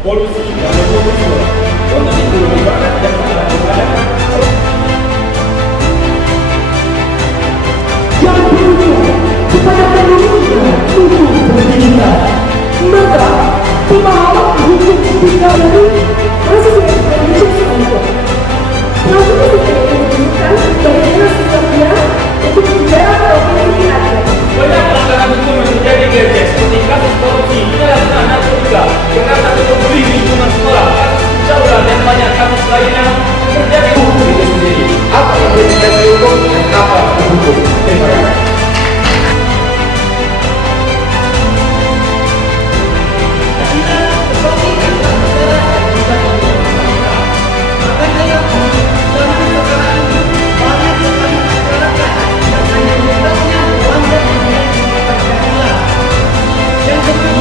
polusi dan polusi untuk itu lebih banyak dan mengadakan yang kedua kepada penelitian hukum pendidikan, maka pemahaman hukum tinggal dari proses Indonesia untuk proses yang diberikan bagaimana sistemnya untuk menjaga provinsi Aceh. banyak pelanggaran hukum yang terjadi di Aceh seperti kasus korupsi, penyalahgunaan narkotika, kekerasan untuk beli di lingkungan sekolah, kasus pencabulan dan banyak kasus lainnya terjadi hukum itu sendiri. Apa implementasi hukum dan apa hukum? Terima kasih. Yang kedua,